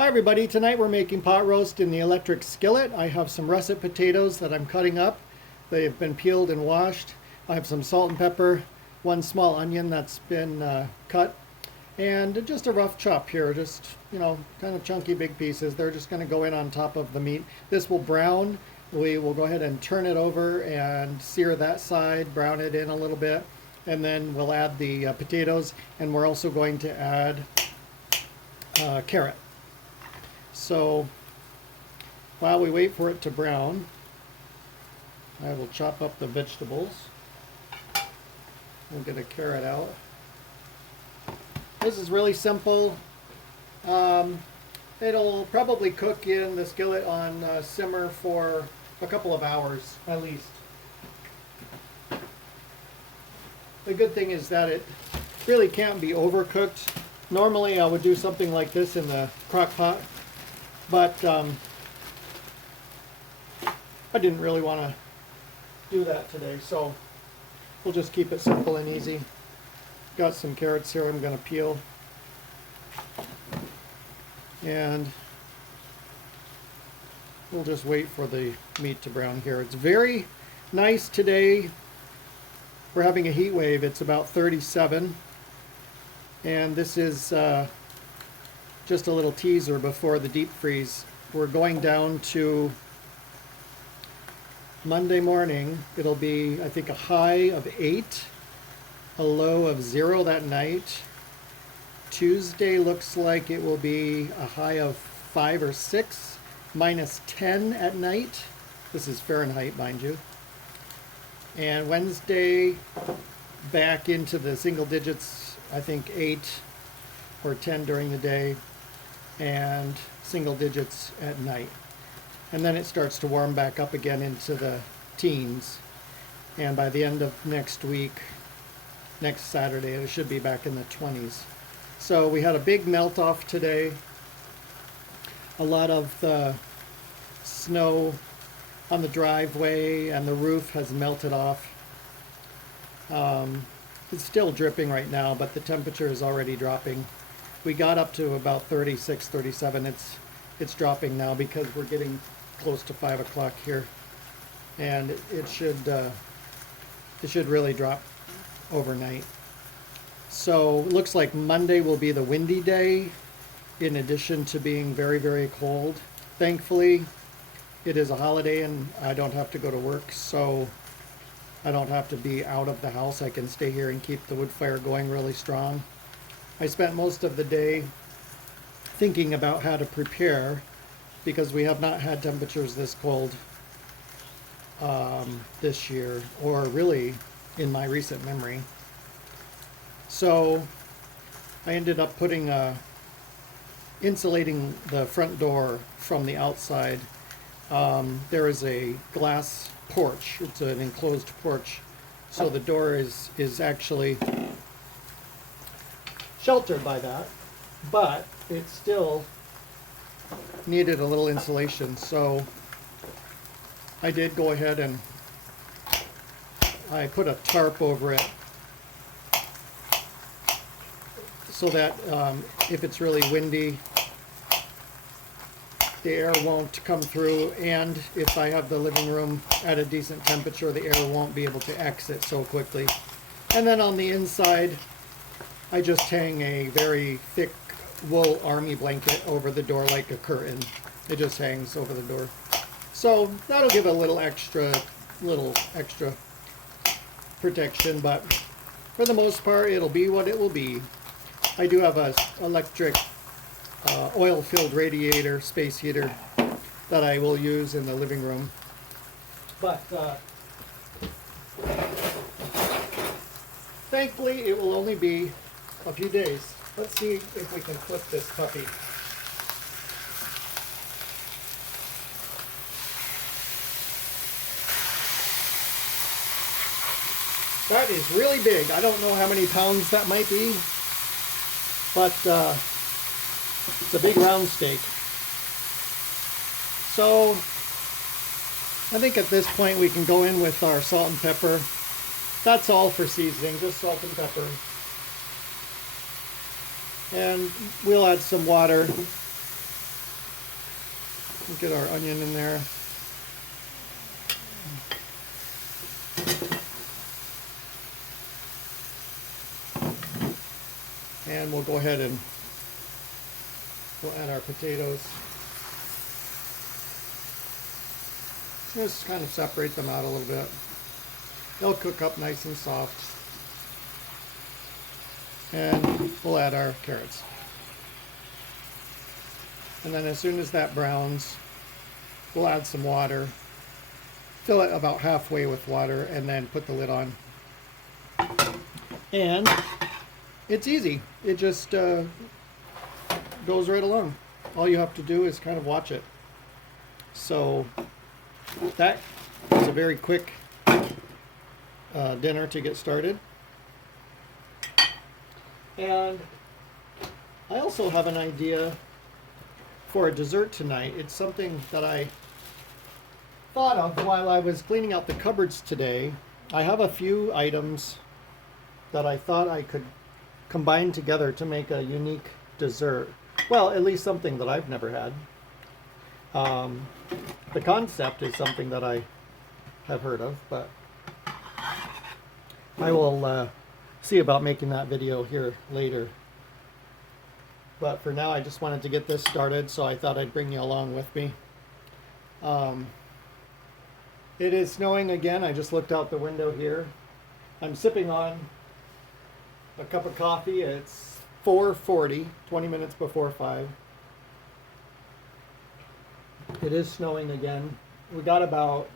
Hi everybody, tonight we're making pot roast in the electric skillet. I have some russet potatoes that I'm cutting up. They've been peeled and washed. I have some salt and pepper, one small onion that's been cut, and just a rough chop here, just, kind of chunky big pieces. They're just going to go in on top of the meat. This will brown. We will go ahead and turn it over and sear that side, brown it in a little bit, and then we'll add the potatoes, and we're also going to add carrot. So while we wait for it to brown, I will chop up the vegetables. We'll get a carrot out. This is really simple. It'll probably cook in the skillet on simmer for a couple of hours at least. The good thing is that it really can't be overcooked. Normally I would do something like this in the crock pot, but I didn't really want to do that today, so we'll just keep it simple and easy. Got some carrots here I'm going to peel, and we'll just wait for the meat to brown here. It's very nice today. We're having a heat wave. It's about 37, and this is just a little teaser before the deep freeze. We're going down to Monday morning. It'll be, I think, a high of 8, a low of 0 that night. Tuesday looks like it will be a high of 5 or 6, minus 10 at night. This is Fahrenheit, mind you. And Wednesday, back into the single digits, I think 8 or 10 during the day, and single digits at night. And then it starts to warm back up again into the teens. And by the end of next week, next Saturday, it should be back in the 20s. So we had a big melt off today. A lot of the snow on the driveway and the roof has melted off. It's still dripping right now, but the temperature is already dropping. We got up to about 36, 37. It's dropping now because we're getting close to 5 o'clock here, and it should really drop overnight. So it looks like Monday will be the windy day, in addition to being very, very cold. Thankfully, it is a holiday and I don't have to go to work, so I don't have to be out of the house. I can stay here and keep the wood fire going really strong. I spent most of the day thinking about how to prepare, because we have not had temperatures this cold this year, or really in my recent memory. So I ended up putting insulating the front door from the outside. There is a glass porch. It's an enclosed porch, so the door is actually sheltered by that, but it still needed a little insulation. So I did go ahead and I put a tarp over it, so that if it's really windy, the air won't come through, and if I have the living room at a decent temperature, the air won't be able to exit so quickly. And then on the inside, I just hang a very thick wool army blanket over the door like a curtain. It just hangs over the door. So that'll give a little extra protection, but for the most part, it'll be what it will be. I do have a electric oil-filled radiator space heater that I will use in the living room, but thankfully it will only be a few days. Let's see if we can flip this puppy. That is really big. I don't know how many pounds that might be, but it's a big round steak. So I think at this point we can go in with our salt and pepper. That's all for seasoning, just salt and pepper. And we'll add some water Get our onion in there. And we'll go ahead and we'll add our potatoes. Just kind of separate them out a little bit. They'll cook up nice and soft. And we'll add our carrots. And then as soon as that browns, we'll add some water. Fill it about halfway with water and then put the lid on. And it's easy. It just goes right along. All you have to do is kind of watch it. So that is a very quick dinner to get started. And I also have an idea for a dessert tonight. It's something that I thought of while I was cleaning out the cupboards today. I have a few items that I thought I could combine together to make a unique dessert. Well, at least something that I've never had. The concept is something that I have heard of, but I will see about making that video here later. But for now, I just wanted to get this started, so I thought I'd bring you along with me. It is snowing again. I just looked out the window here. I'm sipping on a cup of coffee. It's 4:40, 20 minutes before 5. It is snowing again. We got about,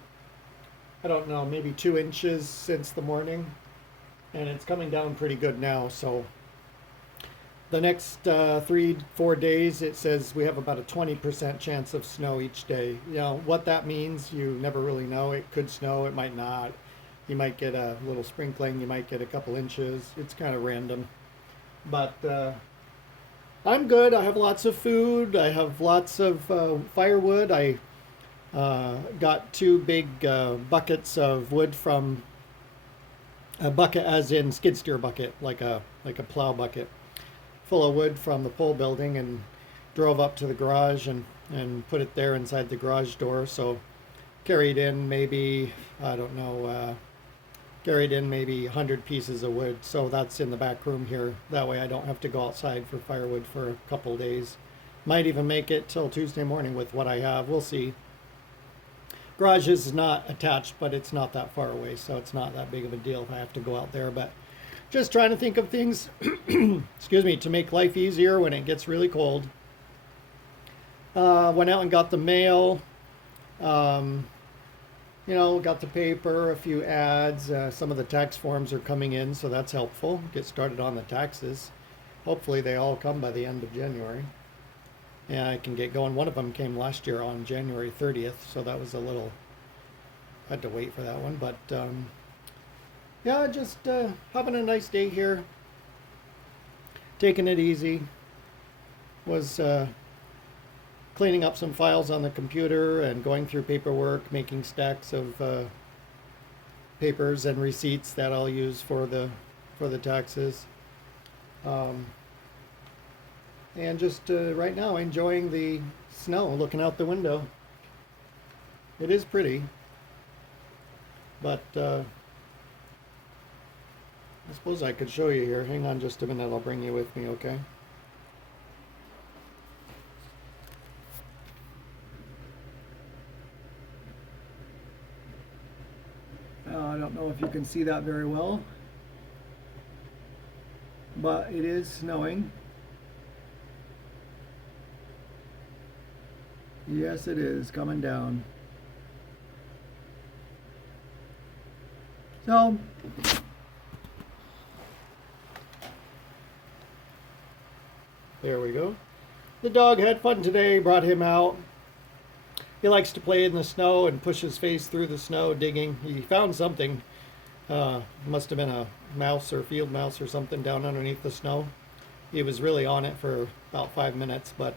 I don't know, maybe 2 inches since the morning, and it's coming down pretty good now. So the next 3-4 days, it says we have about a 20% chance of snow each day. You know, what that means, you never really know. It could snow, it might not. You might get a little sprinkling, you might get a couple inches. It's kind of random. But I'm good. I have lots of food. I have lots of firewood. I got 2 big buckets of wood from a bucket, as in skid steer bucket, like a plow bucket, full of wood from the pole building, and drove up to the garage and put it there inside the garage door. So carried in maybe, I don't know, carried in maybe 100 pieces of wood. So that's in the back room here. That way I don't have to go outside for firewood for a couple days. Might even make it till Tuesday morning with what I have. We'll see. Garage is not attached, but it's not that far away, so it's not that big of a deal if I have to go out there. But just trying to think of things, excuse me, to make life easier when it gets really cold. Went out and got the mail. You know, got the paper, a few ads. Some of the tax forms are coming in, so that's helpful. Get started on the taxes. Hopefully they all come by the end of January. And I can get going. One of them came last year on January 30th, so that was a little, I had to wait for that one. But yeah, just having a nice day here. Taking it easy. Was cleaning up some files on the computer and going through paperwork, making stacks of papers and receipts that I'll use for the taxes. And just right now enjoying the snow, looking out the window. It is pretty, but I suppose I could show you here. Hang on just a minute, I'll bring you with me, okay? I don't know if you can see that very well, but it is snowing. Yes, it is coming down. So, there we go. The dog had fun today, brought him out. He likes to play in the snow and push his face through the snow digging. He found something. Must have been a mouse or field mouse or something down underneath the snow. He was really on it for about 5 minutes, but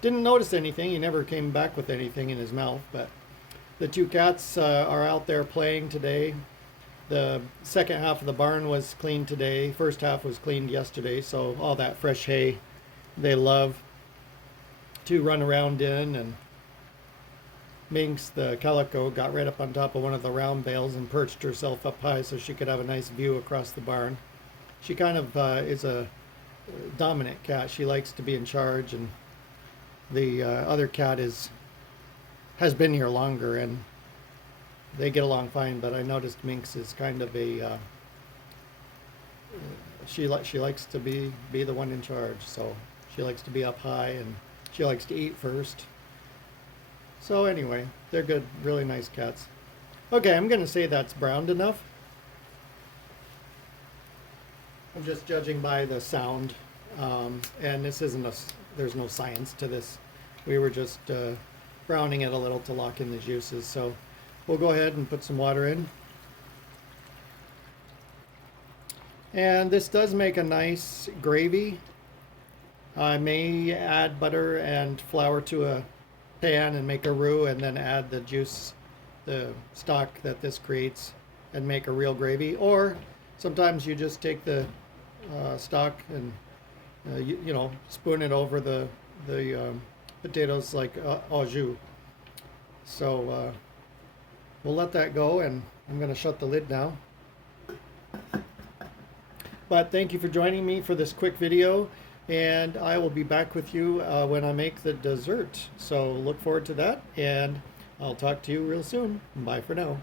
didn't notice anything. He never came back with anything in his mouth. But the 2 cats are out there playing today. The second half of the barn was cleaned today. First half was cleaned yesterday. So all that fresh hay they love to run around in, and Minx, the calico, got right up on top of one of the round bales and perched herself up high so she could have a nice view across the barn. She kind of is a dominant cat. She likes to be in charge, and the other cat has been here longer, and they get along fine. But I noticed Minx is kind of a she likes to be the one in charge. So she likes to be up high, and she likes to eat first. So anyway, they're good, really nice cats. Okay, I'm gonna say that's browned enough. I'm just judging by the sound, and this isn't there's no science to this. We were just browning it a little to lock in the juices. So we'll go ahead and put some water in. And this does make a nice gravy. I may add butter and flour to a pan and make a roux, and then add the juice, the stock that this creates, and make a real gravy. Or sometimes you just take the stock and you know, spoon it over the potatoes like au jus. So we'll let that go, and I'm going to shut the lid now. But thank you for joining me for this quick video, and I will be back with you when I make the dessert. So look forward to that, and I'll talk to you real soon. Bye for now.